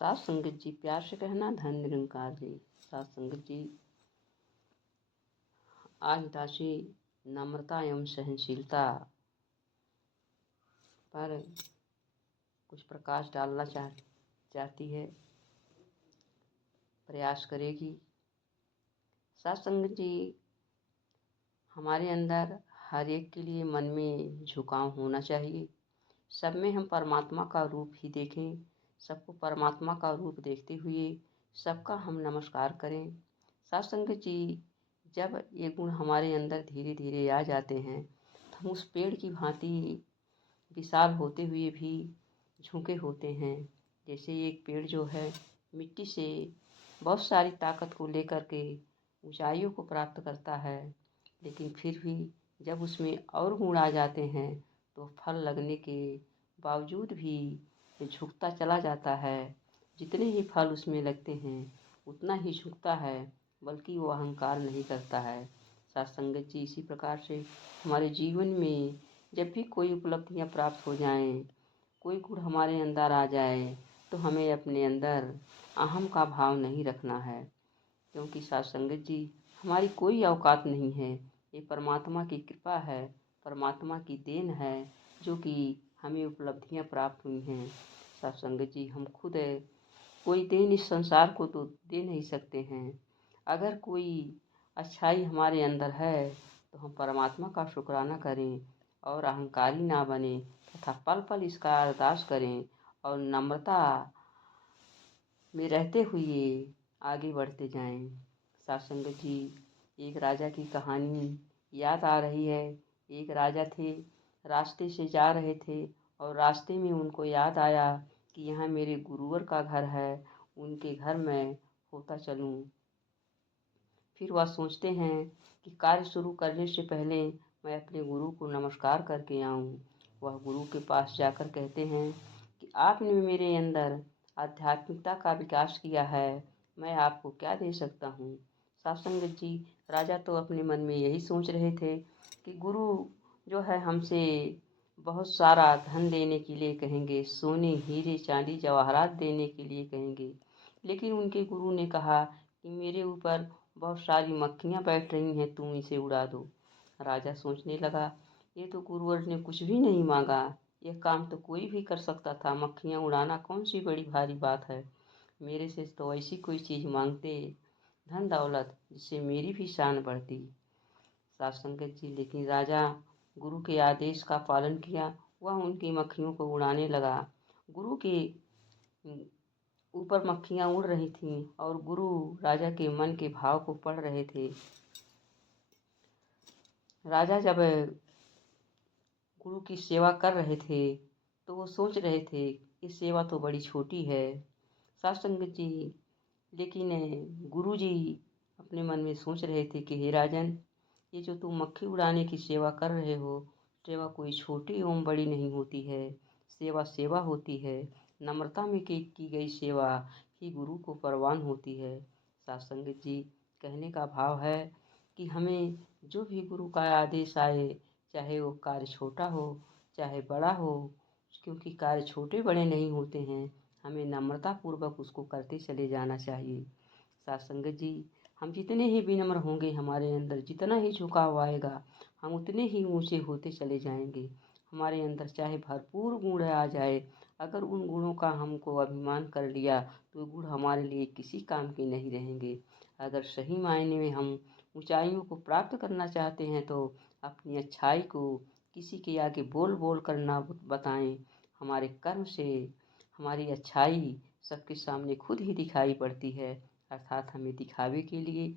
साथ संगत जी, प्यार से कहना धन निरंकार जी। साथ संगत जी, आज राशि नम्रता एवं सहनशीलता पर कुछ प्रकाश डालना चाहती है, प्रयास करेगी। साथ संगत जी, हमारे अंदर हर एक के लिए मन में झुकाव होना चाहिए। सब में हम परमात्मा का रूप ही देखें, सबको परमात्मा का रूप देखते हुए सबका हम नमस्कार करें। साथ संगत जी, जब ये गुण हमारे अंदर धीरे धीरे आ जाते हैं तो हम उस पेड़ की भांति विशाल होते हुए भी झुके होते हैं। जैसे एक पेड़ जो है मिट्टी से बहुत सारी ताकत को लेकर के ऊंचाइयों को प्राप्त करता है, लेकिन फिर भी जब उसमें और गुण आ जाते हैं तो फल लगने के बावजूद भी झुकता चला जाता है। जितने ही फल उसमें लगते हैं उतना ही झुकता है, बल्कि वो अहंकार नहीं करता है। साथ संगत जी, इसी प्रकार से हमारे जीवन में जब भी कोई उपलब्धियां प्राप्त हो जाएं, कोई गुण हमारे अंदर आ जाए, तो हमें अपने अंदर अहम का भाव नहीं रखना है, क्योंकि साथ संगत जी, हमारी कोई औकात नहीं है। ये परमात्मा की कृपा है, परमात्मा की देन है जो कि हमें उपलब्धियां प्राप्त हुई हैं। साथ संगत जी, हम खुद कोई देन इस संसार को तो दे नहीं सकते हैं। अगर कोई अच्छाई हमारे अंदर है तो हम परमात्मा का शुक्राना करें और अहंकारी ना बने, तथा पल पल इसका अरदास करें और नम्रता में रहते हुए आगे बढ़ते जाएं। साथ संगत जी, एक राजा की कहानी याद आ रही है। एक राजा थे, रास्ते से जा रहे थे और रास्ते में उनको याद आया कि यहाँ मेरे गुरुवर का घर है, उनके घर में होता चलूँ। फिर वह सोचते हैं कि कार्य शुरू करने से पहले मैं अपने गुरु को नमस्कार करके आऊँ। वह गुरु के पास जाकर कहते हैं कि आपने मेरे अंदर आध्यात्मिकता का विकास किया है, मैं आपको क्या दे सकता हूँ। साथ संगत जी, राजा तो अपने मन में यही सोच रहे थे कि गुरु जो है हमसे बहुत सारा धन देने के लिए कहेंगे, सोने हीरे चांदी जवाहरात देने के लिए कहेंगे, लेकिन उनके गुरु ने कहा कि मेरे ऊपर बहुत सारी मक्खियाँ बैठ रही हैं, तुम इसे उड़ा दो। राजा सोचने लगा, ये तो गुरुवर ने कुछ भी नहीं मांगा, यह काम तो कोई भी कर सकता था, मक्खियाँ उड़ाना कौन सी बड़ी भारी बात है। मेरे से तो ऐसी कोई चीज़ मांगते, धन दौलत, जिससे मेरी भी शान बढ़ती। साथ संगत जी, लेकिन राजा गुरु के आदेश का पालन किया, वह उनकी मक्खियों को उड़ाने लगा। गुरु के ऊपर मक्खियाँ उड़ रही थीं और गुरु राजा के मन के भाव को पढ़ रहे थे। राजा जब गुरु की सेवा कर रहे थे तो वो सोच रहे थे ये सेवा तो बड़ी छोटी है। साथ संगत जी, लेकिन गुरु जी अपने मन में सोच रहे थे कि हे राजन, ये जो तुम मक्खी उड़ाने की सेवा कर रहे हो, सेवा कोई छोटी एवं बड़ी नहीं होती है, सेवा सेवा होती है। नम्रता में की गई सेवा ही गुरु को परवान होती है। साथ संगत जी, कहने का भाव है कि हमें जो भी गुरु का आदेश आए, चाहे वो कार्य छोटा हो चाहे बड़ा हो, क्योंकि कार्य छोटे बड़े नहीं होते हैं, हमें नम्रता पूर्वक उसको करते चले जाना चाहिए। साथ संगत जी, हम जितने ही विनम्र होंगे, हमारे अंदर जितना ही झुकाव आएगा, हम उतने ही ऊंचे होते चले जाएंगे। हमारे अंदर चाहे भरपूर गुण आ जाए, अगर उन गुणों का हमको अभिमान कर लिया तो गुण हमारे लिए किसी काम के नहीं रहेंगे। अगर सही मायने में हम ऊंचाइयों को प्राप्त करना चाहते हैं तो अपनी अच्छाई को किसी के आगे बोल बोल कर ना बताएं। हमारे कर्म से हमारी अच्छाई सबके सामने खुद ही दिखाई पड़ती है, अर्थात हमें दिखावे के लिए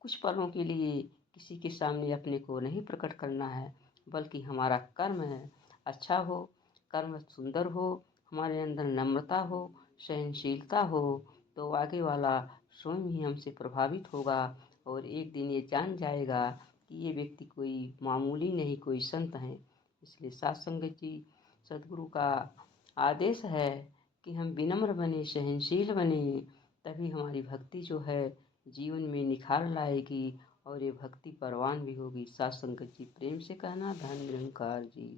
कुछ पलों के लिए किसी के सामने अपने को नहीं प्रकट करना है, बल्कि हमारा कर्म है अच्छा हो, कर्म सुंदर हो, हमारे अंदर नम्रता हो, सहनशीलता हो, तो आगे वाला स्वयं ही हमसे प्रभावित होगा और एक दिन ये जान जाएगा कि ये व्यक्ति कोई मामूली नहीं, कोई संत हैं। इसलिए साथ संगत जी, सदगुरु का आदेश है कि हम विनम्र बने, सहनशील बने, तभी हमारी भक्ति जो है जीवन में निखार लाएगी और ये भक्ति परवान भी होगी। साथ संगत जी, प्रेम से कहना धन निरंकार जी।